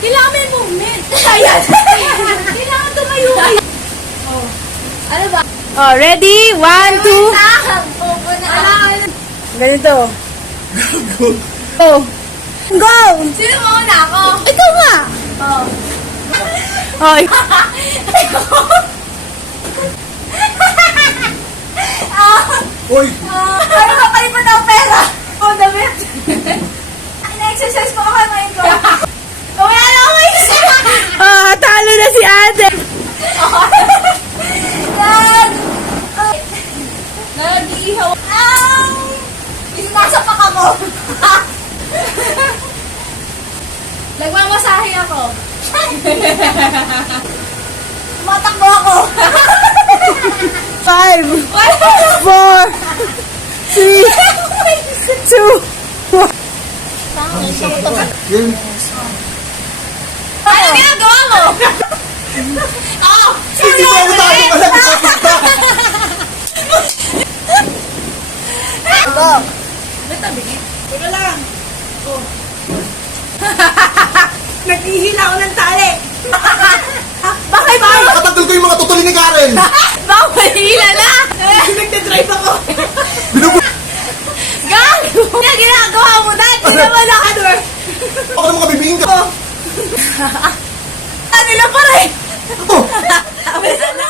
Kailangan may movement. Ayan. Kailangan tumayo kayo. Oh. Ano ba? Oh, ready? 1, 2. Opo na. Ganito. Go. Go! Sino mauna ako? Ikaw nga. Oh. Oh, Uy! Ano ba kayo pa daw pera? Oh, damit. Na-exercise ko ako ngayon ko. Wala na ako ah, talo na si ate. Nag-iihaw. Sinasapak ako. Nagmamasahe ako. Tumatakbo ako. 5, 4, 3, 2, 1. Yun. Ano ginagawa mo? Oh! Hindi ba ako tayo pala? Go. Teka lang. Naghihila ako ng tali. Bakit ba? Nakatagal ko yung mga tutuli ni Karen! Bakit hila na? Nagdadrive ako. Binubuhay Gago! Yan ginagawa mo dati naman ako. ako ng mga bibingin ka! Ano na pa rin? Ito! Sabi na.